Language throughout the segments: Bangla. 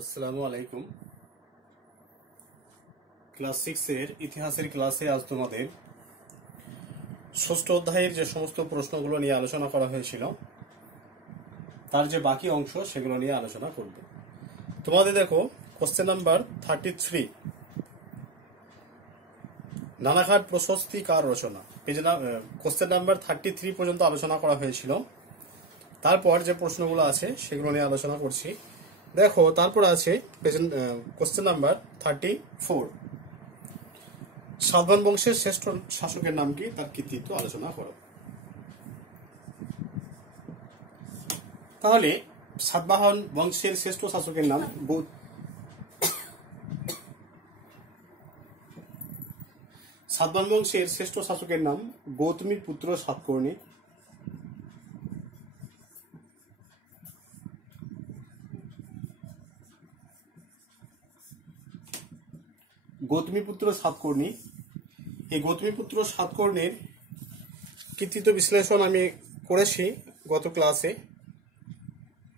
আসসালামু আলাইকুম। ক্লাস 6 এর ইতিহাসের ক্লাসে আজ তোমাদের ষষ্ঠ অধ্যায়ের যে সমস্ত প্রশ্নগুলো নিয়ে আলোচনা করা হয়েছিল তার যে বাকি অংশ সেগুলো নিয়ে আলোচনা করব। তোমাদের দেখো কোশ্চেন নাম্বার 33, নানাঘাট প্রশস্তি কার রচনা। কোশ্চেন নাম্বার 33 পর্যন্ত আলোচনা করা হয়েছিল। তারপর যে প্রশ্নগুলো আছে সেগুলো নিয়ে আলোচনা করছি। দেখো তারপর আছে কোশ্চেন নাম্বার 34, সাতবাহন বংশের শ্রেষ্ঠ শাসকের নাম কি, তার কৃতিত্ব আলোচনা করো। তাহলে সাতবাহন বংশের শ্রেষ্ঠ শাসকের নাম সাতবাহন বংশের শ্রেষ্ঠ শাসকের নাম গৌতমী পুত্র সাতকর্ণী। গৌতমীপুত্র সাতকর্ণী, এই গৌতমীপুত্র সাতকর্ণীর কৃতিত্ব বিশ্লেষণ আমি করেছি গত ক্লাসে,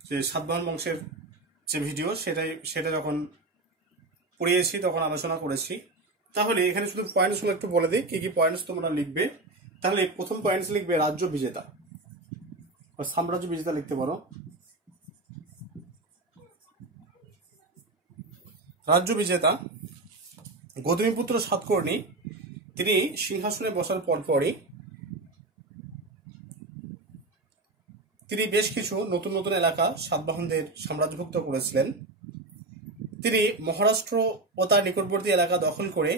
যে সাতবাহন বংশের যে ভিডিও সেটা যখন পড়িয়েছি তখন আলোচনা করেছি। তাহলে এখানে শুধু পয়েন্টসগুলো একটু বলে দিই, কি কি পয়েন্টস তোমরা লিখবে। তাহলে প্রথম পয়েন্টস লিখবে রাজ্য বিজেতা বা সাম্রাজ্য বিজেতা লিখতে পারো। রাজ্য বিজেতা গৌতমীপুত্র সাতকর্ণী, তিনি সিংহাসনে বসার পরপরই তিনি বেশ কিছু নতুন নতুন এলাকা সাতবাহনদের সাম্রাজ্যভুক্ত করেছিলেন। তিনি মহারাষ্ট্র ও তার নিকটবর্তী এলাকা দখল করে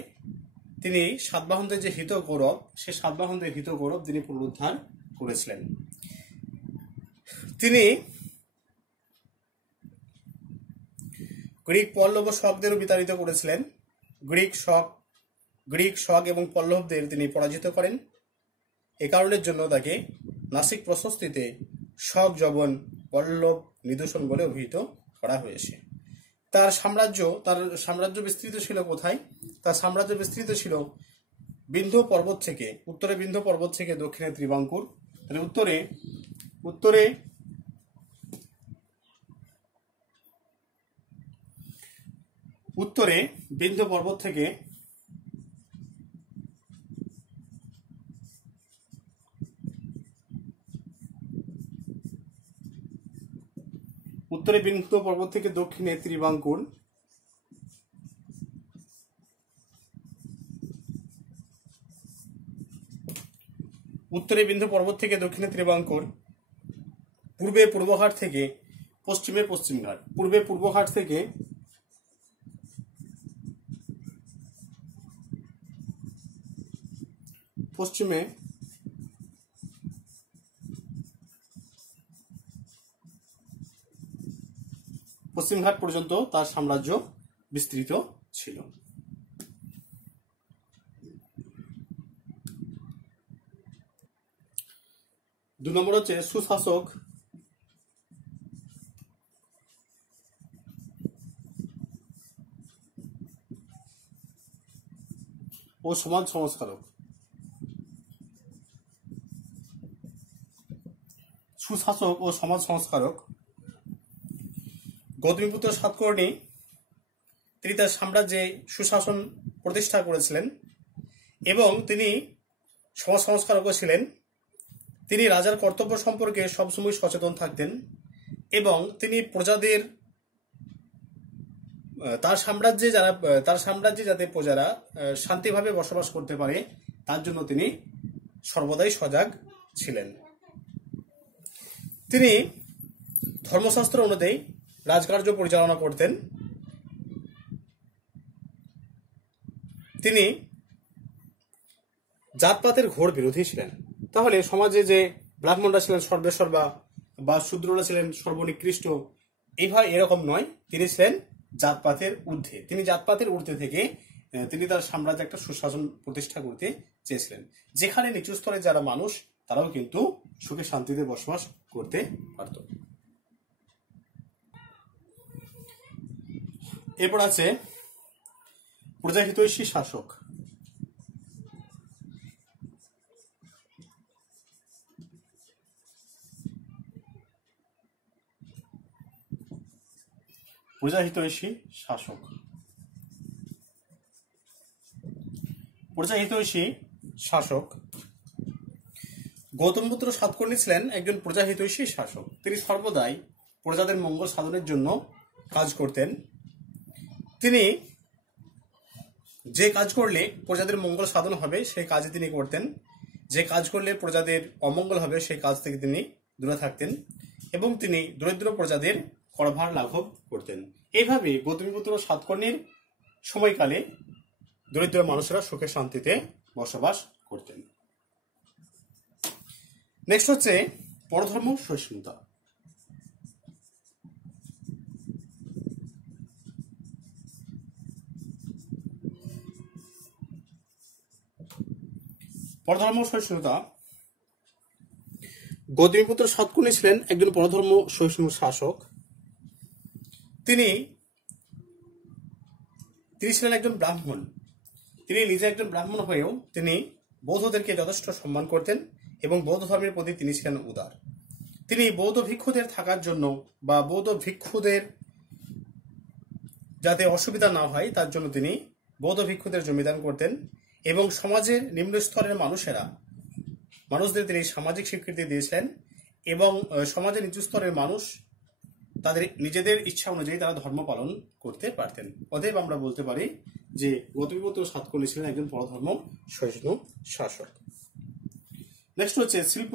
তিনি সাতবাহনদের যে হিত গৌরব, সে সাতবাহনদের হিত গৌরব তিনি পুনরুদ্ধার করেছিলেন। তিনি গ্রিক পল্লব ও শকদেরও বিতাড়িত করেছিলেন। গ্রিক শক এবং পল্লবদের তিনি পরাজিত করেন। এ কারণের জন্য তাকে নাসিক প্রশস্তিতে শক যবন পল্লব নিদর্শন বলে অভিহিত করা হয়েছে। তার সাম্রাজ্য বিস্তৃত ছিল কোথায়? তার সাম্রাজ্য বিস্তৃত ছিল বিন্ধ্য পর্বত থেকে, উত্তরে বিন্ধ্য পর্বত থেকে দক্ষিণে ত্রিবাঙ্কুর। তাহলে উত্তরে বিন্ধ্য পর্বত থেকে দক্ষিণে ত্রিবাঙ্কুর, উত্তরে বিন্ধ্য পর্বত থেকে দক্ষিণে ত্রিবাঙ্কুর, পূর্বে পূর্বঘাট থেকে পশ্চিমে পশ্চিমঘাট, পূর্বে পূর্বঘাট থেকে পশ্চিমে পশ্চিমঘাট পর্যন্ত তার সাম্রাজ্য বিস্তৃত ছিল। দুই নম্বর হচ্ছে সুশাসক ও সমাজ সংস্কারক। সুশাসক ও সমাজ সংস্কারক গৌতমীপুত্র সাতকর্ণী, তিনি তার সাম্রাজ্যে সুশাসন প্রতিষ্ঠা করেছিলেন এবং তিনি সমাজ সংস্কারকও ছিলেন। তিনি রাজার কর্তব্য সম্পর্কে সবসময় সচেতন থাকতেন এবং তিনি প্রজাদের তার সাম্রাজ্যে যাতে প্রজারা শান্তিভাবে বসবাস করতে পারে তার জন্য তিনি সর্বদাই সজাগ ছিলেন। তিনি ধর্মশাস্ত্র অনুযায়ী রাজকার্য পরিচালনা করতেন। তিনি জাতপাতের ঘোর বিরোধী ছিলেন। তাহলে সমাজে যে ব্রাহ্মণরা ছিলেন সর্বেসর্বা বা শূদ্ররা ছিলেন সর্বনিকৃষ্ট, এইভাবে এরকম নয়, তিনি ছিলেন জাতপাতের ঊর্ধ্বে। তিনি জাতপাতের ঊর্ধ্বে থেকে তিনি তার সাম্রাজ্যে একটা সুশাসন প্রতিষ্ঠা করতে চেয়েছিলেন, যেখানে নিচু স্তরের যারা মানুষ তারাও কিন্তু সুখে শান্তিতে বসবাস করতে পারত। এরপর আছে প্রজাহিতৈষী শাসক। প্রজাহিতৈষী শাসক। প্রজাহিতৈষী শাসক গৌতমপুত্র সাতকর্ণী ছিলেন একজন প্রজাহিতৈষী শাসক। তিনি সর্বদাই প্রজাদের মঙ্গল সাধনের জন্য কাজ করতেন। তিনি যে কাজ করলে প্রজাদের মঙ্গল সাধন হবে সেই কাজে তিনি করতেন, যে কাজ করলে প্রজাদের অমঙ্গল হবে সেই কাজ থেকে তিনি দূরে থাকতেন এবং তিনি দরিদ্র প্রজাদের করভার লাঘব করতেন। এইভাবে গৌতমীপুত্র সাতকর্ণীর সময়কালে দরিদ্র মানুষেরা সুখে শান্তিতে বসবাস করতেন। নেক্সট হচ্ছে পরধর্ম সহিষ্ণুতা। পরধর্ম সহিষ্ণুতা গৌতমীপুত্র সাতকর্ণী ছিলেন একজন পরধর্ম সহিষ্ণু শাসক। তিনি ছিলেন একজন ব্রাহ্মণ। তিনি নিজে একজন ব্রাহ্মণ হয়েও তিনি বৌদ্ধদেরকে যথেষ্ট সম্মান করতেন এবং বৌদ্ধ ধর্মের প্রতি তিনি ছিলেন উদার। তিনি বৌদ্ধ ভিক্ষুদের থাকার জন্য বা বৌদ্ধ ভিক্ষুদের যাতে অসুবিধা না হয় তার জন্য তিনি বৌদ্ধ ভিক্ষুদের জমিদান করতেন এবং সমাজের নিম্ন স্তরের মানুষদের তিনি সামাজিক স্বীকৃতি দিয়েছিলেন এবং সমাজের নিচু স্তরের মানুষ তাদের নিজেদের ইচ্ছা অনুযায়ী তারা ধর্ম পালন করতে পারতেন। অতএব আমরা বলতে পারি যে গৌতমীপুত্র সাতকর্ণী ছিলেন একজন পরধর্ম সহিষ্ণু শাসক। নেক্সট হচ্ছে শিল্প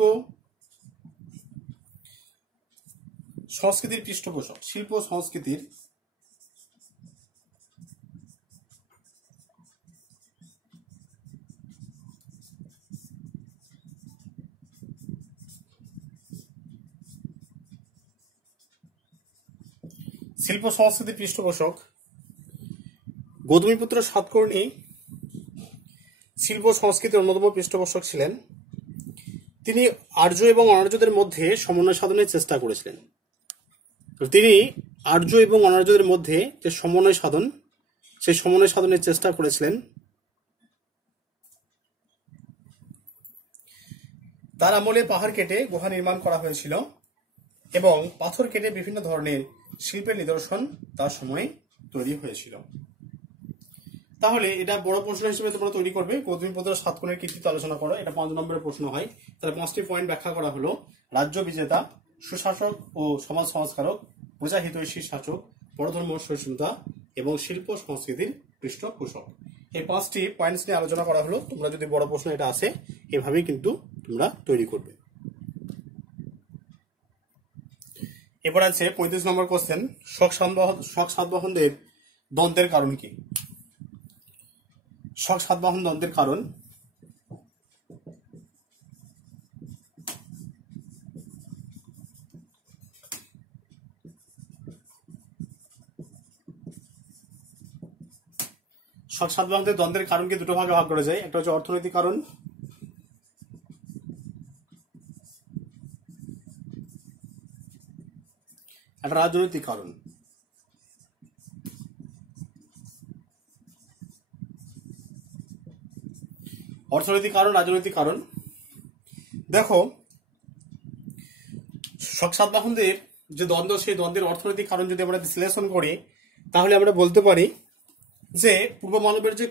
সংস্কৃতির পৃষ্ঠপোষক। শিল্প সংস্কৃতির পৃষ্ঠপোষক গৌতমীপুত্র সাতকর্ণী শিল্প সংস্কৃতির অন্যতম পৃষ্ঠপোষক ছিলেন। তিনি আর্য এবং অনার্যদের মধ্যে সমন্বয় সাধনের চেষ্টা করেছিলেন। তিনি আর্য এবং অনার্যদের মধ্যে যে সমন্বয় সাধন, সেই সমন্বয় সাধনের চেষ্টা করেছিলেন। তার আমলে পাহাড় কেটে গুহা নির্মাণ করা হয়েছিল এবং পাথর কেটে বিভিন্ন ধরনের শিল্পের নিদর্শন তার সময় তৈরি হয়েছিল। তাহলে এটা বড় প্রশ্ন হিসেবে তোমরা তৈরি করবে, গৌতমীপুত্র সাতকর্ণীর কৃতিত্ব আলোচনা করো। এটা 5 নম্বরের প্রশ্ন হয়। তাহলে 5টি পয়েন্ট ব্যাখ্যা করা হলো: রাজ্য বিজেতা, সুশাসক ও সমাজ সংস্কারক, প্রজাহিতৈষী শাসক, পরধর্ম সহিষ্ণুতা এবং শিল্প সংস্কৃতির পৃষ্ঠপোষক। এই 5টি পয়েন্টস নিয়ে আলোচনা করা হলো। তোমরা যদি বড় প্রশ্ন এটা আসে এভাবেই কিন্তু তোমরা তৈরি করবে। এবার আছে 35 নম্বর কোশ্চেন, শক সাতবাহনদের দ্বন্দ্বের কারণ কি? শক সাতবাহন দ্বন্দ্বের কারণ শক সাতবাহনদের দ্বন্দ্বের কারণকে দুটো ভাগে ভাগ করা যায়। একটা হচ্ছে অর্থনৈতিক কারণ, একটা রাজনৈতিক কারণ। অর্থনৈতিক কারণ, রাজনৈতিক কারণ। দেখো, শক সাতবাহনদের যে দ্বন্দ্ব, সেই দ্বন্দ্বের অর্থনৈতিক কারণ যদি আমরা বিশ্লেষণ করি তাহলে আমরা বলতে পারি যে পূর্ব মালবের যে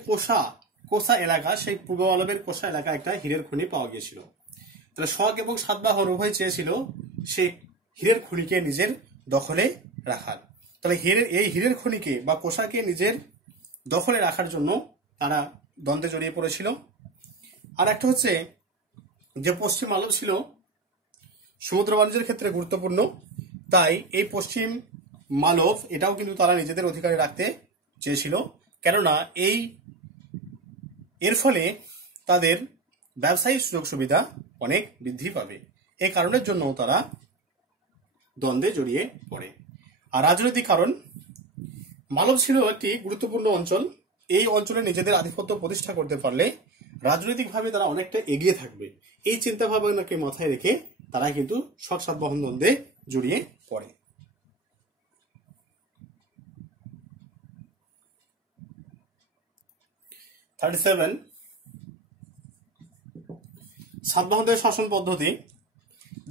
কোষা এলাকা, সেই পূর্ব মালবের কোষা এলাকায় একটা হীরের খনি পাওয়া গিয়েছিল। তাহলে শক এবং সাতবাহন উভয় চেয়েছিল সেই হীরের খনিকে নিজের দখলে রাখার। তাহলে এই হীরের খনিকে বা কোষাকে নিজের দখলে রাখার জন্য তারা দ্বন্দ্বে জড়িয়ে পড়েছিল। আর একটা হচ্ছে যে পশ্চিম মালব ছিল সমুদ্র বাণিজ্যের ক্ষেত্রে গুরুত্বপূর্ণ, তাই এই পশ্চিম মালব এটাও কিন্তু তারা নিজেদের অধিকারে রাখতে চেয়েছিল, কেননা এর ফলে তাদের ব্যবসায়িক সুযোগ সুবিধা অনেক বৃদ্ধি পাবে। এই কারণের জন্য তারা দ্বন্দ্বে জড়িয়ে পড়ে। আর রাজনৈতিক কারণ, মালব ছিল একটি গুরুত্বপূর্ণ অঞ্চল। এই অঞ্চলে নিজেদের আধিপত্য প্রতিষ্ঠা করতে পারলে রাজনৈতিকভাবে তারা অনেকটা এগিয়ে থাকবে। এই চিন্তা ভাবনাকে মাথায় রেখে তারা কিন্তু শক সাতবাহন দ্বন্দ্বে জড়িয়ে পড়ে। সাতবাহনদের শাসন পদ্ধতি।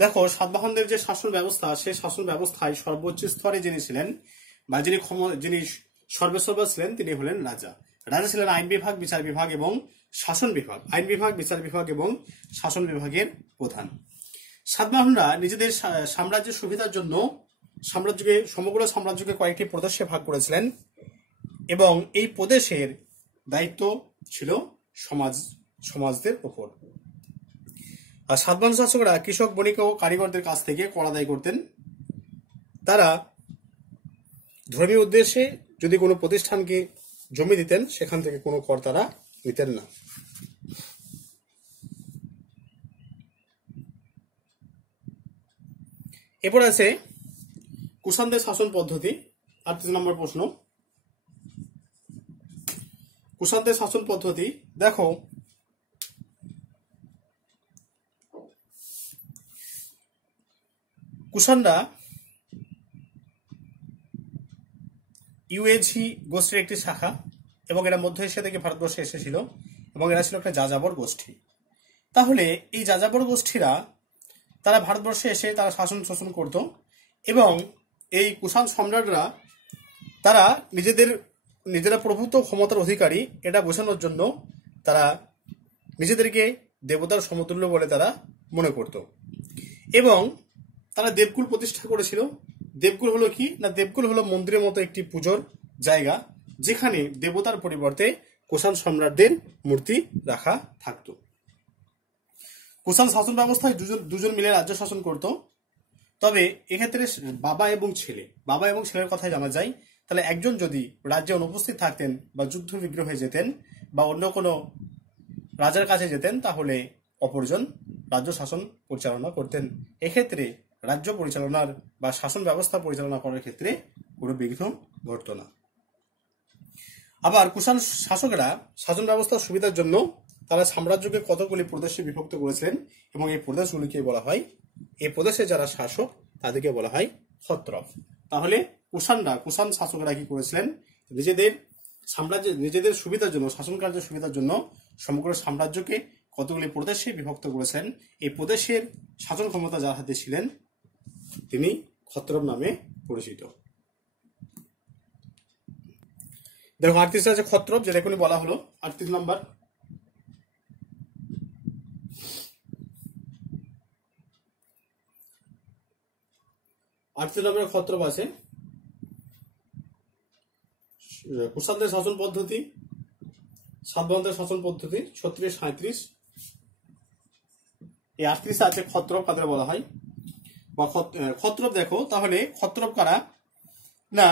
দেখো, সাতবাহনদের যে শাসন ব্যবস্থা, সেই শাসন ব্যবস্থায় সর্বোচ্চ স্তরে যিনি ছিলেন বা যিনি সর্বেসর্বা ছিলেন তিনি হলেন রাজা। রাজা ছিলেন আইন বিভাগ, বিচার বিভাগ এবং শাসন বিভাগ, আইন বিভাগ, বিচার বিভাগ এবং শাসন বিভাগের প্রধান। সাতবাহনরা নিজেদের সাম্রাজ্যের সুবিধার জন্য সমগ্র সাম্রাজ্যকে কয়েকটি প্রদেশে ভাগ করেছিলেন এবং এই প্রদেশের দায়িত্ব ছিল সমাজদের উপর। আর সাতবাহন শাসকরা কৃষক, বণিক ও কারিগরদের কাছ থেকে কর আদায় করতেন। তারা ধর্মীয় উদ্দেশ্যে যদি কোনো প্রতিষ্ঠানকে জমি দিতেন, সেখান থেকে কোনো কর তারা নিতেন না। এরপর আছে কুষাণদের শাসন পদ্ধতি। 38 নম্বর প্রশ্ন, কুষাণদের শাসন পদ্ধতি। দেখো, কুষাণরা ইউএঝি গোষ্ঠীর একটি শাখা এবং এরা মধ্য এশিয়া থেকে ভারতবর্ষে এসেছিল এবং এরা ছিল একটা যাযাবর গোষ্ঠী। তাহলে এই যাযাবর গোষ্ঠীরা তারা ভারতবর্ষে এসে তারা শাসন করত এবং এই কুষাণ সম্রাটরা তারা নিজেরা প্রভুত্ব ক্ষমতার অধিকারী এটা বোঝানোর জন্য তারা নিজেদেরকে দেবতার সমতুল্য বলে তারা মনে করত এবং তারা দেবকুল প্রতিষ্ঠা করেছিল। দেবকুল হলো কি না, দেবকুল হলো মন্দিরের মতো একটি পুজোর জায়গা যেখানে দেবতার পরিবর্তে কুষাণ সম্রাটদের মূর্তি রাখা থাকত। কুষাণ শাসন ব্যবস্থায় দুজন মিলে রাজ্য শাসন করত। তবে এক্ষেত্রে বাবা এবং ছেলের কথাই জানা যায়। তাহলে একজন যদি রাজ্যে অনুপস্থিত থাকতেন বা যুদ্ধ বিগ্রহ হয়ে যেতেন বা অন্য কোনো রাজার কাছে যেতেন, তাহলে অপরজন রাজ্য শাসন পরিচালনা করতেন। এক্ষেত্রে রাজ্য পরিচালনার বা শাসন ব্যবস্থা পরিচালনা করার ক্ষেত্রে কোনো বিঘ্ন ঘটত না। আবার কুষাণ শাসকেরা শাসন ব্যবস্থার সুবিধার জন্য তারা সাম্রাজ্যকে কতগুলি প্রদেশে বিভক্ত করেছিলেন এবং এই প্রদেশগুলিকে বলা হয়, এই প্রদেশে যারা শাসক তাদেরকে বলা হয় ক্ষত্রপ। তাহলে কুষাণ শাসকেরা কি করেছিলেন, নিজেদের সুবিধার জন্য, শাসন কার্যের সুবিধার জন্য সমগ্র সাম্রাজ্যকে কতগুলি প্রদেশে বিভক্ত করেছেন। এই প্রদেশের শাসন ক্ষমতা যার হাতে ছিলেন তিনি ক্ষত্রপ নামে পরিচিত। দেখো 38 আছে ক্ষত্রপ, যেটা এখনই বলা হলো। 38 নম্বর, ক্ষত্রপ আছে। কুষাণদের শাসন পদ্ধতি, সাতবাহনদের শাসন পদ্ধতি 36, 37। এই 38 আছে ক্ষত্রপ কাদের বলা হয় বা ক্ষত্রপ। দেখো তাহলে ক্ষত্রপ কারা না,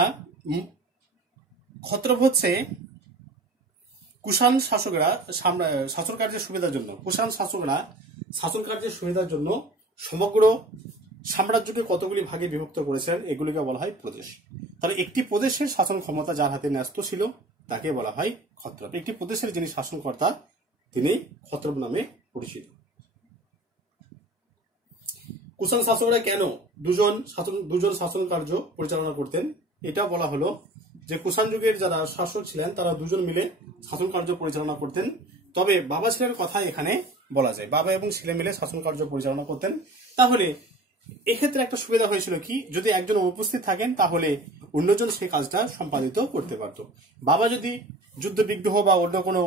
ক্ষত্রপ হচ্ছে কুষাণ শাসকরা শাসন কার্যের সুবিধার জন্য, সমগ্র সাম্রাজ্যকে কতগুলি ভাগে বিভক্ত করেছেন, এগুলিকে বলা হয় প্রদেশ। তাহলে একটি প্রদেশের শাসন ক্ষমতা যার হাতে ন্যস্ত ছিল তাকে বলা হয় ক্ষত্রপ। একটি প্রদেশের যিনি শাসনকর্তা তিনি ক্ষত্রপ নামে পরিচিত। কুষাণ শাসকরা কেন দুজন শাসন কার্য পরিচালনা করতেন, এটা বলা হলো যে কুষাণ যুগের যারা শাসক ছিলেন তারা দুজন মিলে শাসন কার্য পরিচালনা করতেন। তবে বাবা ছেলের কথা এখানে বলা যায়, বাবা এবং ছেলে মিলে শাসন কার্য পরিচালনা করতেন। তাহলে এক্ষেত্রে একটা সুবিধা হয়েছিল কি, যদি একজন অনুপস্থিত থাকেন তাহলে অন্যজন সেই কাজটা সম্পাদিত করতে পারত। বাবা যদি যুদ্ধ বিগ্রহ বা অন্য কোনো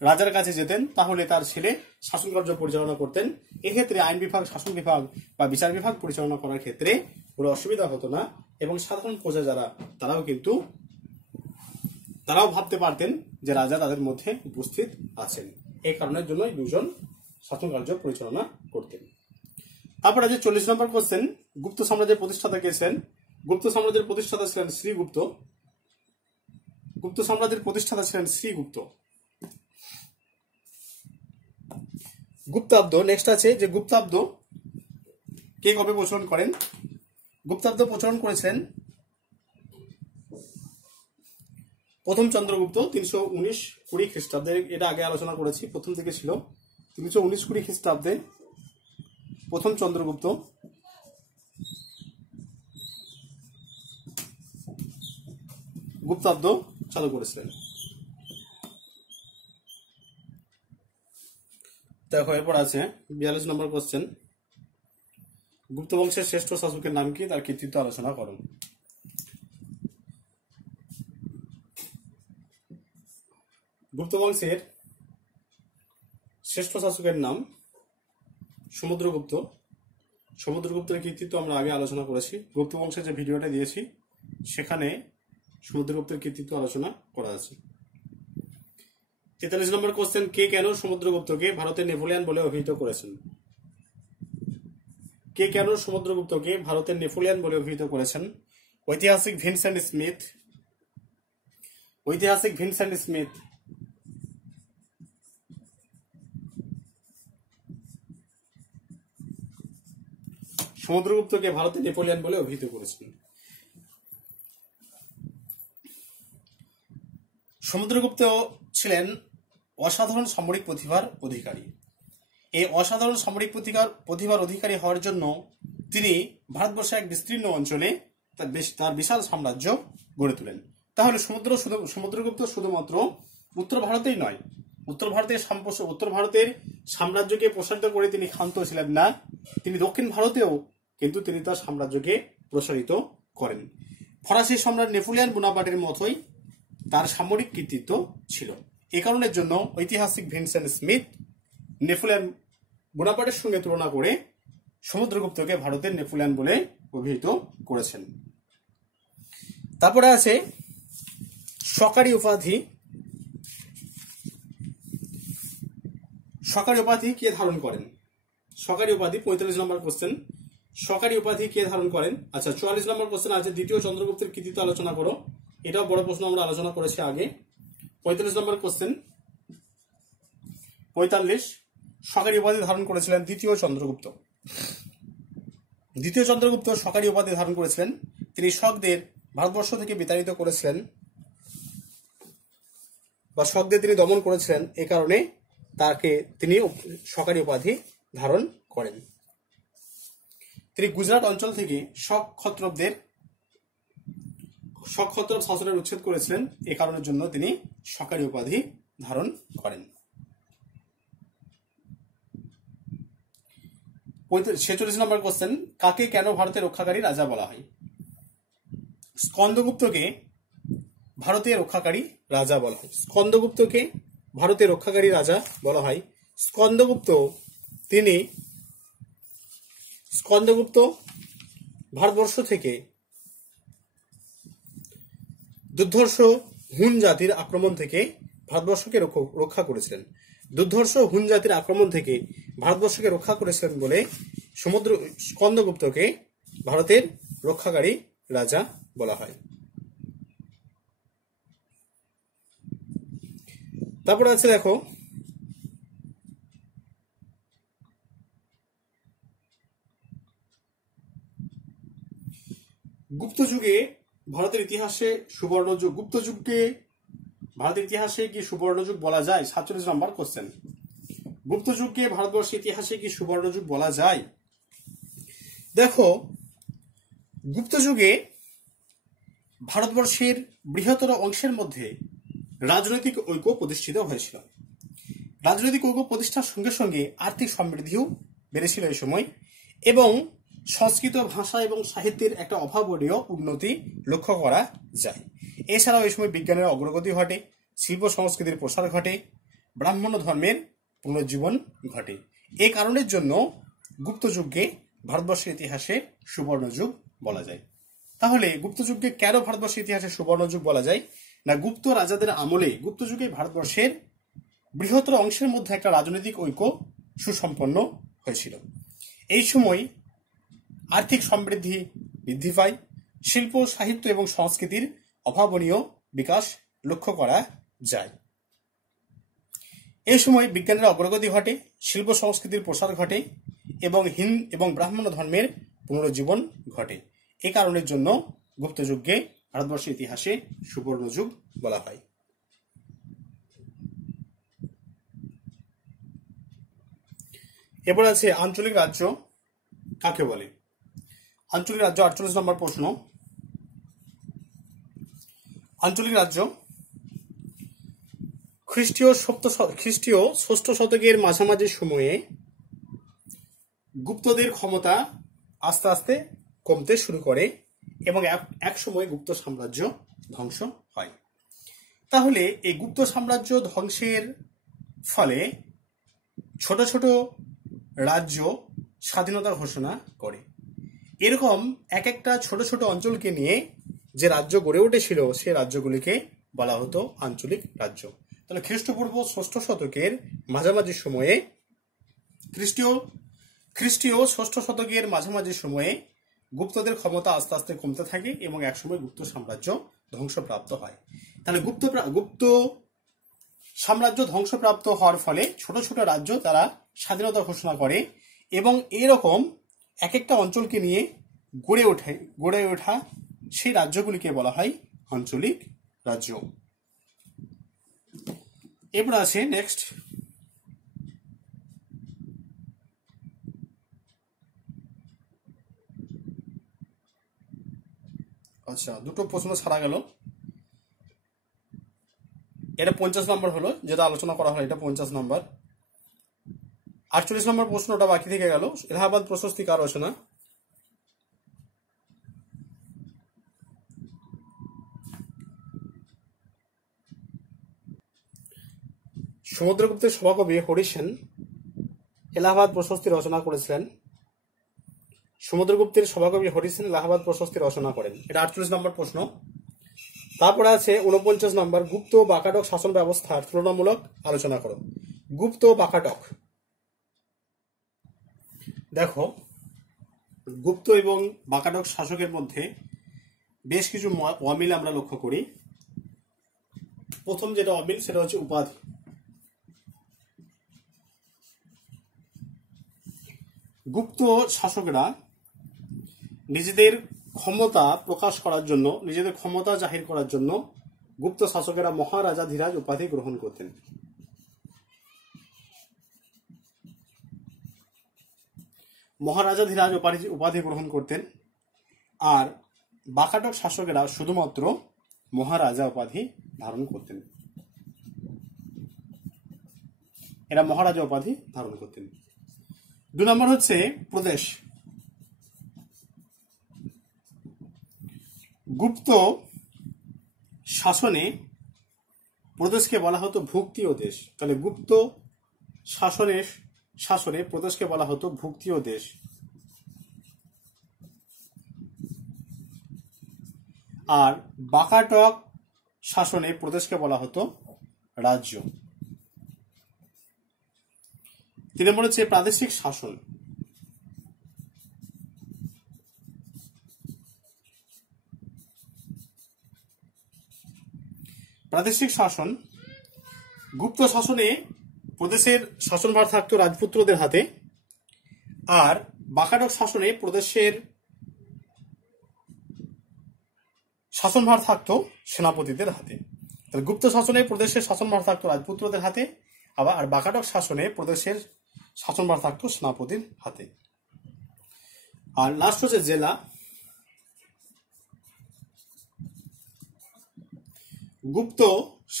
রাজার কাছে যেতেন তাহলে তার ছেলে শাসন কার্য পরিচালনা করতেন। এক্ষেত্রে আইন বিভাগ, শাসন বিভাগ বা বিচার বিভাগ পরিচালনা করার ক্ষেত্রে কোনো অসুবিধা হতো না এবং সাধারণ প্রজা যারা তারাও ভাবতে পারতেন যে রাজা তাদের মধ্যে উপস্থিত আছেন। এই কারণের জন্য দুজন শাসন কার্য পরিচালনা করতেন। তারপর আছে 40 নম্বর কোশ্চেন, গুপ্ত সাম্রাজ্যের প্রতিষ্ঠাতা কে ছিলেন? গুপ্ত সাম্রাজ্যের প্রতিষ্ঠাতা ছিলেন শ্রীগুপ্ত। গুপ্তাব্দ। নেক্সট আছে যে গুপ্তাব্দ কে কবে প্রচলন করেন? গুপ্তাব্দ প্রচলন করেছিলেন প্রথম চন্দ্রগুপ্ত 319-20 খ্রিস্টাব্দে। এটা আগে আলোচনা করেছি, প্রথম থেকে ছিল 319-20 খ্রিস্টাব্দে প্রথম চন্দ্রগুপ্ত গুপ্তাব্দ চালু করেছিলেন। দেখো এরপর আছে 42 নম্বর কোশ্চেন, গুপ্ত বংশের শ্রেষ্ঠ শাসকের নাম কি, তার কৃতিত্ব আলোচনা করুন। গুপ্ত বংশের শ্রেষ্ঠ শাসকের নাম সমুদ্রগুপ্ত। সমুদ্রগুপ্তের কীর্তিত্ব আমরা আগে আলোচনা করেছি। গুপ্ত বংশের যে ভিডিওটা দিয়েছি সেখানে সমুদ্রগুপ্তের কীর্তিত্ব আলোচনা করা আছে। 43 নম্বর কোশ্চেন, কে কেন সমুদ্রগুপ্তকে ভারতের নেপোলিয়ন বলে অভিহিত করেছেন? কে কেন সমুদ্রগুপ্তকে ভারতের নেপোলিয়ন বলে অভিহিত করেছেন? ঐতিহাসিক ভিনসেন্ট স্মিথ। ঐতিহাসিক ভিনসেন্ট স্মিথ সমুদ্রগুপ্তকে ভারতের নেপোলিয়ন বলে অভিহিত করেছেন। সমুদ্রগুপ্ত ছিলেন অসাধারণ সামরিক প্রতিভার অধিকারী। এই অসাধারণ সামরিক প্রতিভার অধিকারী হওয়ার জন্য তিনি ভারতবর্ষের এক বিস্তীর্ণ অঞ্চলে তার বিশাল সাম্রাজ্য গড়ে তোলেন। তাহলে সমুদ্রগুপ্ত শুধুমাত্র উত্তর ভারতেই নয়, উত্তর ভারতের সাম্রাজ্যকে প্রসারিত করে তিনি ক্ষান্ত ছিলেন না, তিনি দক্ষিণ ভারতেও কিন্তু তিনি তার সাম্রাজ্যকে প্রসারিত করেন। ফরাসি সম্রাট নেপোলিয়ন বোনাপার্টের মতোই তার সামরিক কৃতিত্ব ছিল। এই কারণের জন্য ঐতিহাসিক ভিনসেন্ট স্মিথ নেপোলিয়ন বোনাপার্টের সঙ্গে তুলনা করে সমুদ্রগুপ্তকে ভারতের নেপোলিয়ন বলে অভিহিত করেছেন। তারপরে আছে সরকারি উপাধি। সরকারি উপাধি কে ধারণ করেন? সরকারি উপাধি 45 নম্বর কোশ্চেন, সরকারি উপাধি কে ধারণ করেন? আচ্ছা, 44 নম্বর কোশ্চেন আছে দ্বিতীয় চন্দ্রগুপ্তের কৃতিত্ব আলোচনা করো। এটাও বড় প্রশ্ন, আমরা আলোচনা করেছি আগে। 45 নম্বর কোশ্চেন 45, সরকারি উপাধি ধারণ করেছিলেন দ্বিতীয় চন্দ্রগুপ্ত। দ্বিতীয় চন্দ্রগুপ্ত সরকারি উপাধি ধারণ করেছিলেন। তিনি শকদের ভারতবর্ষ থেকে বিতাড়িত করেছিলেন বা শকদের তিনি দমন করেছিলেন, এ কারণে তিনি সরকারি উপাধি ধারণ করেন। তিনি গুজরাট অঞ্চল থেকে শক ক্ষত্রব শাসনের উচ্ছেদ করেছিলেন, এ কারণের জন্য তিনি সরকারি উপাধি ধারণ করেন। 46 নম্বর কোশ্চেন, কাকে কেন ভারতের রক্ষাকারী রাজা বলা হয়? স্কন্দগুপ্তকে ভারতের রক্ষাকারী রাজা বলা হয়। স্কন্দগুপ্তকে ভারতের রক্ষাকারী রাজা বলা হয়। স্কন্দগুপ্ত ভারতবর্ষ থেকে দুর্ধর্ষ হুন জাতির আক্রমণ থেকে ভারতবর্ষকে রক্ষা করেছিলেন। দুর্ধর্ষ হুন জাতির আক্রমণ থেকে ভারতবর্ষকে রক্ষা করেছিলেন বলে স্কন্দগুপ্তকে ভারতের রক্ষাকারী রাজা বলা হয়। তারপরে আছে দেখো গুপ্ত যুগে ভারতের ইতিহাসে সুবর্ণযুগ। গুপ্ত যুগকে ভারতের ইতিহাসে কি সুবর্ণযুগ বলা যায়? 47 নম্বর কোশ্চেন, গুপ্ত যুগকে ভারতবর্ষের ইতিহাসে কি সুবর্ণযুগ বলা যায়? দেখো, গুপ্ত যুগে ভারতবর্ষের বৃহত্তর অংশের মধ্যে রাজনৈতিক ঐক্য প্রতিষ্ঠিত হয়েছিল। রাজনৈতিক ঐক্য প্রতিষ্ঠার সঙ্গে সঙ্গে আর্থিক সমৃদ্ধিও বেড়েছিল এই সময়, এবং সংস্কৃত ভাষা এবং সাহিত্যের একটা অভাবনীয় উন্নতি লক্ষ্য করা যায়। এছাড়াও এই সময় বিজ্ঞানের অগ্রগতি ঘটে, শিল্প সংস্কৃতির প্রসার ঘটে, ব্রাহ্মণ ধর্মের পুনর্জীবন ঘটে। এই কারণের জন্য গুপ্ত যুগকে ভারতবর্ষের ইতিহাসে সুবর্ণযুগ বলা যায়। তাহলে গুপ্ত যুগকে কেন ভারতবর্ষের ইতিহাসে সুবর্ণযুগ বলা যায়? না, গুপ্ত রাজাদের আমলে গুপ্ত যুগে ভারতবর্ষের বৃহত্তর অংশের মধ্যে একটা রাজনৈতিক ঐক্য সুসম্পন্ন হয়েছিল। এই সময় আর্থিক সমৃদ্ধি বৃদ্ধি পায়, শিল্প সাহিত্য এবং সংস্কৃতির অভাবনীয় বিকাশ লক্ষ্য করা যায়। এই সময় বিজ্ঞানের অগ্রগতি ঘটে, শিল্প সংস্কৃতির প্রসার ঘটে, এবং হিন্দু এবং ব্রাহ্মণ ধর্মের পুনরুজ্জীবন ঘটে। এই কারণের জন্য গুপ্ত যুগকে ভারতবর্ষের ইতিহাসে সুবর্ণযুগ বলা হয়। এবার আছে আঞ্চলিক রাজ্য কাকে বলে? আঞ্চলিক রাজ্য 48 নম্বর প্রশ্ন। আঞ্চলিক রাজ্য খ্রিস্টীয় 6ষ্ঠ শতকের মাঝামাঝি সময়ে গুপ্তদের ক্ষমতা আস্তে আস্তে কমতে শুরু করে এবং এক সময় গুপ্ত সাম্রাজ্য ধ্বংস হয়। তাহলে এই গুপ্ত সাম্রাজ্য ধ্বংসের ফলে ছোট ছোট রাজ্য স্বাধীনতা ঘোষণা করে। এরকম এক একটা ছোট ছোট অঞ্চলকে নিয়ে যে রাজ্য গড়ে উঠেছিল সেই রাজ্যগুলিকে বলা হতো আঞ্চলিক রাজ্য। তাহলে খ্রিস্টপূর্ব ৬ষ্ঠ শতকের মাঝামাঝি সময়ে খ্রিস্টীয় ৬ষ্ঠ শতকের মাঝামাঝি সময়ে গুপ্তদের ক্ষমতা আস্তে আস্তে কমতে থাকে এবং একসময় গুপ্ত সাম্রাজ্য ধ্বংসপ্রাপ্ত হয়। তাহলে গুপ্ত সাম্রাজ্য ধ্বংসপ্রাপ্ত হওয়ার ফলে ছোট ছোট রাজ্য তারা স্বাধীনতা ঘোষণা করে এবং এরকম এক একটা অঞ্চলকে নিয়ে গড়ে ওঠা সেই রাজ্যগুলিকে বলা হয় আঞ্চলিক রাজ্য। এরপর আছে নেক্সট, আচ্ছা দুটো প্রশ্ন ছাড়া গেল। এটা 50 নম্বর হলো, যেটা আলোচনা করা হয় এটা 50 নম্বর। 48 নম্বর প্রশ্নটা বাকি থেকে গেল, এলাহাবাদ প্রশস্তি কার রচনা? সমুদ্রগুপ্তের সভাকবি হরিসেন এলাহাবাদ প্রশস্তি রচনা করেছিলেন। সমুদ্রগুপ্তের সভাকবি হরিসেন এলাহাবাদ প্রশস্তি রচনা করেন। এটা 48 নম্বর প্রশ্ন। তারপরে আছে 49 নম্বর, গুপ্ত ও বাকাটক শাসন ব্যবস্থার তুলনামূলক আলোচনা করো। গুপ্ত ও বাকাটক, দেখো গুপ্ত এবং বাকাটক শাসকের মধ্যে বেশ কিছু অমিল আমরা লক্ষ্য করি। প্রথম যেটা অমিল সেটা হচ্ছে উপাধি। গুপ্ত শাসকরা নিজেদের ক্ষমতা প্রকাশ করার জন্য, নিজেদের ক্ষমতা জাহির করার জন্য গুপ্ত শাসকেরা মহারাজাধিরাজ উপাধি গ্রহণ করতেন। মহারাজাধিরাজ উপাধি গ্রহণ করতেন। আর বাকাটক শাসকেরা শুধুমাত্র মহারাজা উপাধি ধারণ করতেন। এরা মহারাজা উপাধি ধারণ করতেন। 2 নম্বর হচ্ছে প্রদেশ। গুপ্ত শাসনে প্রদেশকে বলা হতো ভুক্তীয় দেশ। তাহলে গুপ্ত শাসনে প্রদেশকে বলা হতো ভুক্তীয় দেশ। আর বাকাটক শাসনে প্রদেশকে বলা হতো রাজ্য। 3 নম্বর হচ্ছে প্রাদেশিক শাসন। প্রাদেশিক শাসন, গুপ্ত শাসনে প্রদেশের শাসনভার থাকতো রাজপুত্রদের হাতে, আর বাকাটক শাসনে প্রদেশের শাসনভার থাকতো সেনাপতিদের হাতে। তাহলে গুপ্ত শাসনে প্রদেশের শাসনভার থাকতো রাজপুত্রদের হাতে, আর বাকাটক শাসনে প্রদেশের শাসনভার থাকতো সেনাপতির হাতে। আর লাস্ট হচ্ছে জেলা। গুপ্ত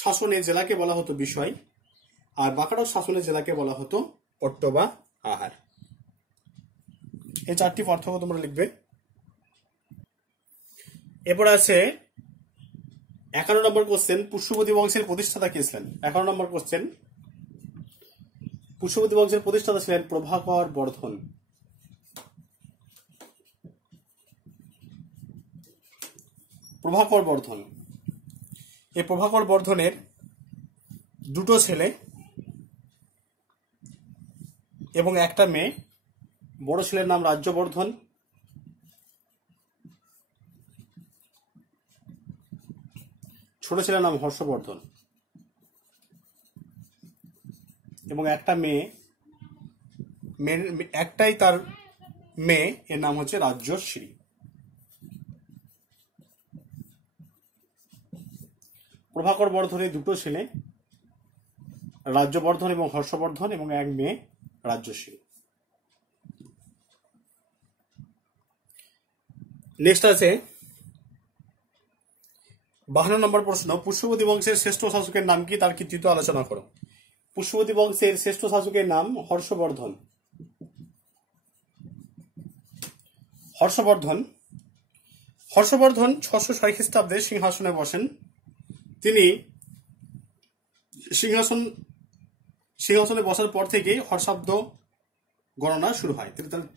শাসনে জেলাকে বলা হতো বিষয়, আর বাকাটক শাসনে জেলাকে বলা হতো পট্ট বা আহার। এই 4টি পার্থক্য তোমরা লিখবে। এরপর আছে 51 নম্বর কোশ্চেন, পুষ্যবতী বংশের প্রতিষ্ঠাতা কে ছিলেন? 51 নম্বর কোশ্চেন, পুষ্যবতী বংশের প্রতিষ্ঠাতা ছিলেন প্রভাকর বর্ধন। প্রভাকর বর্ধন, এই প্রভাকর বর্ধনের 2টো ছেলে এবং একটা মেয়ে। বড় ছেলের নাম রাজ্যবর্ধন, ছোট ছেলের নাম হর্ষবর্ধন, এবং একটা মেয়ে, একটাই তার মেয়ে, এর নাম হচ্ছে রাজ্যশ্রী। প্রভাকর বর্ধনের 2টো ছেলে, রাজ্যবর্ধন এবং হর্ষবর্ধন, এবং এক মেয়ে রাজ্যশ্রী। নেক্সট আছে 52 নম্বর প্রশ্ন, পুষ্যবতী বংশের শ্রেষ্ঠ শাসকের নাম কি, তার কৃতিত্ব আলোচনা করো। পুষ্যবতী বংশের শ্রেষ্ঠ শাসকের নাম হর্ষবর্ধন। হর্ষবর্ধন 606 খ্রিস্টাব্দে সিংহাসনে বসেন। তিনি সিংহাসনে বসার পর থেকেই হর্ষাব্দ গণনা শুরু হয়। তাহলে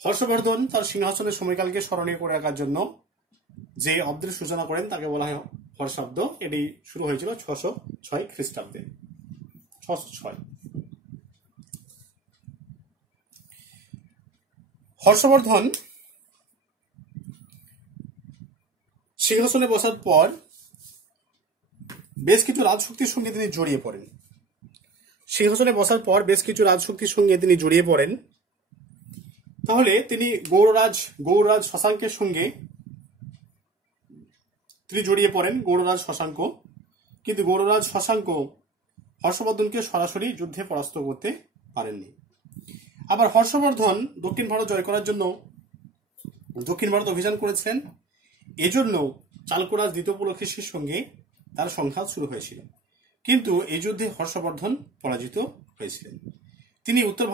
হর্ষবর্ধন তার সিংহাসনের সময়কালকে স্মরণীয় করে রাখার জন্য যে অব্দের সূচনা করেন তাকে বলা হয় হর্ষাব্দ। এটি শুরু হয়েছিল 606 খ্রিস্টাব্দে। 606। হর্ষবর্ধন সিংহাসনে বসার পর বেশ কিছু রাজশক্তির সঙ্গে তিনি জড়িয়ে পড়েন। সিংহাসনে বসার পর বেশ কিছু রাজশক্তির সঙ্গে তিনি জড়িয়ে পড়েন। তাহলে তিনি গৌড়রাজ শশাঙ্কের সঙ্গে তিনি জড়িয়ে পড়েন, গৌড়রাজ শশাঙ্ক। কিন্তু গৌড়রাজ শশাঙ্ক হর্ষবর্ধনকে সরাসরি যুদ্ধে পরাস্ত করতে পারেননি। আবার হর্ষবর্ধন দক্ষিণ ভারত জয় করার জন্য দক্ষিণ ভারত অভিযান করেছিলেন। এজন্য চালুক্যরাজ দ্বিতীয় পুলকেশীর সঙ্গে তার সংঘাত শুরু হয়েছিল, কিন্তু এই যুদ্ধে হর্ষবর্ধন পরাজিত হয়েছিলেন। তিনি উত্তর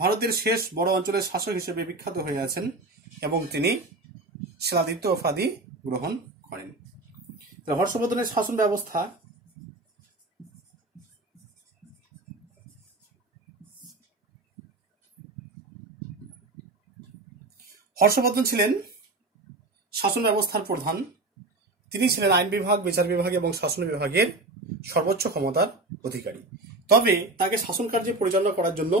ভারতের শেষ বড় অঞ্চলের শাসক হিসেবে বিখ্যাত হয়ে আছেন এবং তিনি শিলাদিত্য উপাধি গ্রহণ করেন। হর্ষবর্ধনের শাসন ব্যবস্থা হর্ষবর্ধন ছিলেন শাসন ব্যবস্থার প্রধান। তিনি ছিলেন আইন বিভাগ, বিচার বিভাগ এবং শাসন বিভাগের সর্বোচ্চ ক্ষমতার অধিকারী। তবে তাকে শাসন কার্য পরিচালনা করার জন্য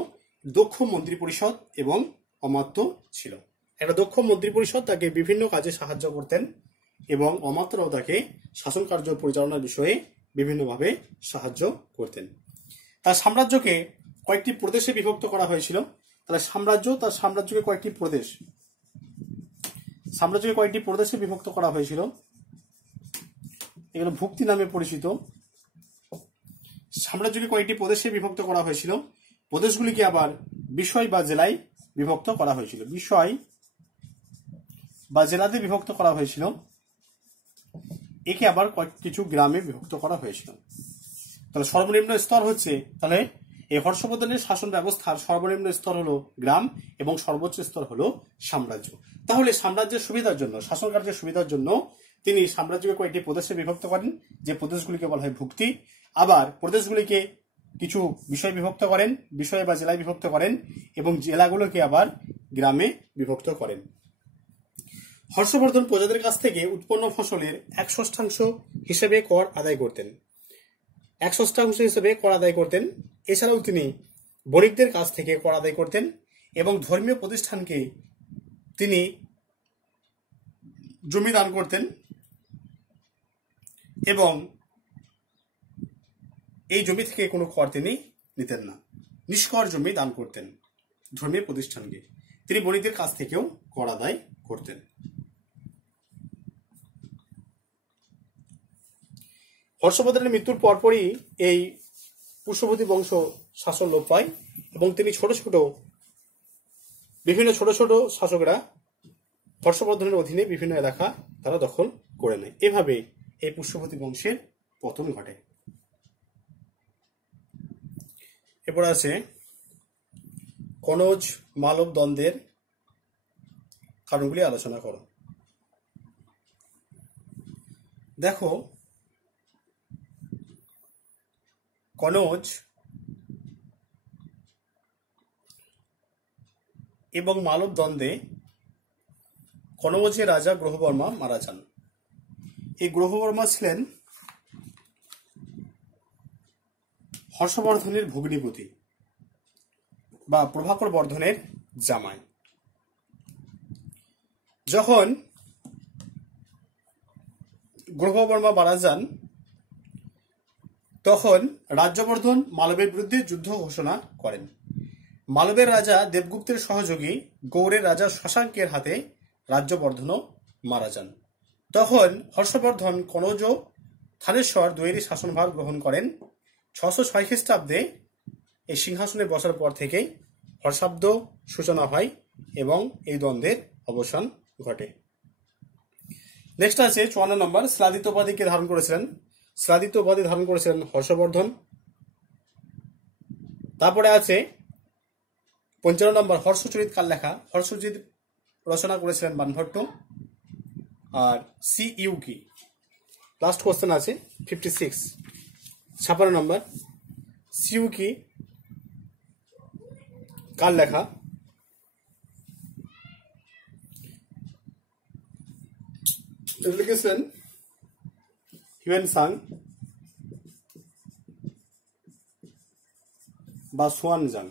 দক্ষ মন্ত্রী পরিষদ এবং অমাত্য ছিল। একটা দক্ষ মন্ত্রী পরিষদ তাকে বিভিন্ন কাজে সাহায্য করতেন এবং অমাত্যরাও তাকে শাসন কার্য পরিচালনার বিষয়ে বিভিন্নভাবে সাহায্য করতেন। তার সাম্রাজ্যকে কয়েকটি প্রদেশে বিভক্ত করা হয়েছিল। তাহলে সাম্রাজ্যকে কয়েকটি প্রদেশে বিভক্ত করা হয়েছিল। এগুলো ভুক্তি নামে পরিচিত। সাম্রাজ্যকে কয়েকটি প্রদেশে বিভক্ত করা হয়েছিল। প্রদেশগুলিকে আবার বিষয় বা জেলায় বিভক্ত করা হয়েছিল। বিষয় বা জেলাতে বিভক্ত করা হয়েছিল। একে আবার কিছু গ্রামে বিভক্ত করা হয়েছিল। তাহলে সর্বনিম্ন স্তর হচ্ছে, তাহলে এই হর্ষবর্ধনের শাসন ব্যবস্থার সর্বনিম্ন স্তর হলো গ্রাম এবং সর্বোচ্চ স্তর হলো সাম্রাজ্য। তাহলে সাম্রাজ্যের সুবিধার জন্য, শাসন কার্যের সুবিধার জন্য তিনি সাম্রাজ্যকে কয়েকটি প্রদেশে বিভক্ত করেন, যে প্রদেশগুলিকে বলা হয় ভুক্তি। আবার প্রদেশগুলিকে কিছু বিষয় বিভক্ত করেন, বিষয় বা জেলায় বিভক্ত করেন এবং জেলাগুলোকে আবার গ্রামে বিভক্ত করেন। হর্ষবর্ধন প্রজাদের কাছ থেকে উৎপন্ন ফসলের 1/6 হিসেবে কর আদায় করতেন। 1/6 হিসেবে কর আদায় করতেন। এছাড়াও তিনি বণিকদের কাছ থেকে কর আদায় করতেন এবং ধর্মীয় প্রতিষ্ঠানকে তিনি জমি দান করতেন এবং এই জমি থেকে কোনো কর তিনি নিতেন না। নিষ্কর জমি দান করতেন ধর্মীয় প্রতিষ্ঠানকে। তিনি বণিকদের কাছ থেকেও কর আদায় করতেন। হর্ষবর্ধনের মৃত্যুর পরপরই এই পুষ্যভূতি বংশ শাসন লোপ পায় এবং তিনি বিভিন্ন ছোট ছোট শাসকরা হর্ষবর্ধনের অধীনে বিভিন্ন এলাকা তারা দখল করে নেয়। এভাবে এই পুষ্যভূতি বংশের পতন ঘটে। এরপর আছে কনৌজ মালব দ্বন্দ্বের কারণগুলি আলোচনা করো। দেখো, কনৌজ এবং মালব দ্বন্দ্বে কনৌজের রাজা গ্রহবর্মা মারা যান। এই গ্রহবর্মা ছিলেন হর্ষবর্ধনের ভগ্নিপতি বা প্রভাকর বর্ধনের জামাই। যখন গ্রহবর্মা মারা যান তখন রাজ্যবর্ধন মালবের বিরুদ্ধে যুদ্ধ ঘোষণা করেন। মালবের রাজা দেবগুপ্তের সহযোগী গৌড়ের রাজা শশাঙ্কের হাতে রাজ্যবর্ধনও মারা যান। তখন হর্ষবর্ধন কনৌজ ও থানেশ্বর দুয়েরই শাসনভার গ্রহণ করেন। 606 খ্রিস্টাব্দে এই সিংহাসনে বসার পর থেকেই হর্ষাব্দ সূচনা হয় এবং এই দ্বন্দ্বের অবসান ঘটে। নেক্সট আছে 54 নম্বর, শিলাদিত্য উপাধিকে ধারণ করেছিলেন। শিলাদিত্য উপাধি ধারণ করেছিলেন হর্ষবর্ধন। তারপরে আছে 55 নম্বর, হর্ষচরিত কাল লেখা। হর্ষচরিত রচনা করেছিলেন বানভট্ট। আর CU কি? লাস্ট কোশ্চেন আছে 56। 56 নম্বর, সিউ কি, কার লেখা? লিখেছেন হিউয়েন সাং বা সোয়ানজাং।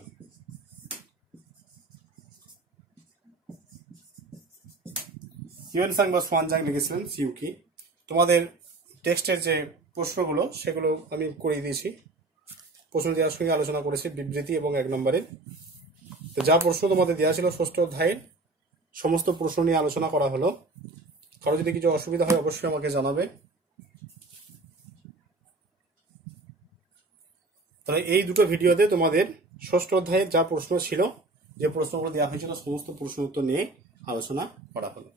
হিউয়েন সাং বা সোয়ানজাং লিখেছিলেন সিউ কি। তোমাদের টেক্সটের যে প্রশ্নগুলো সেগুলো আমি করিয়ে দিয়েছি, প্রশ্ন দেওয়ার সঙ্গে আলোচনা করেছি বিবৃতি এবং 1 নম্বরের। তো যা প্রশ্ন তোমাদের দেওয়া ছিল ষষ্ঠ অধ্যায়ের সমস্ত প্রশ্ন নিয়ে আলোচনা করা হলো। কারো যদি কিছু অসুবিধা হয় অবশ্যই আমাকে জানাবে। তাহলে এই দুটো ভিডিওতে তোমাদের ষষ্ঠ অধ্যায়ের যা প্রশ্ন ছিল, যে প্রশ্নগুলো দেওয়া হয়েছিল সমস্ত প্রশ্ন উত্তর নিয়ে আলোচনা করা হলো।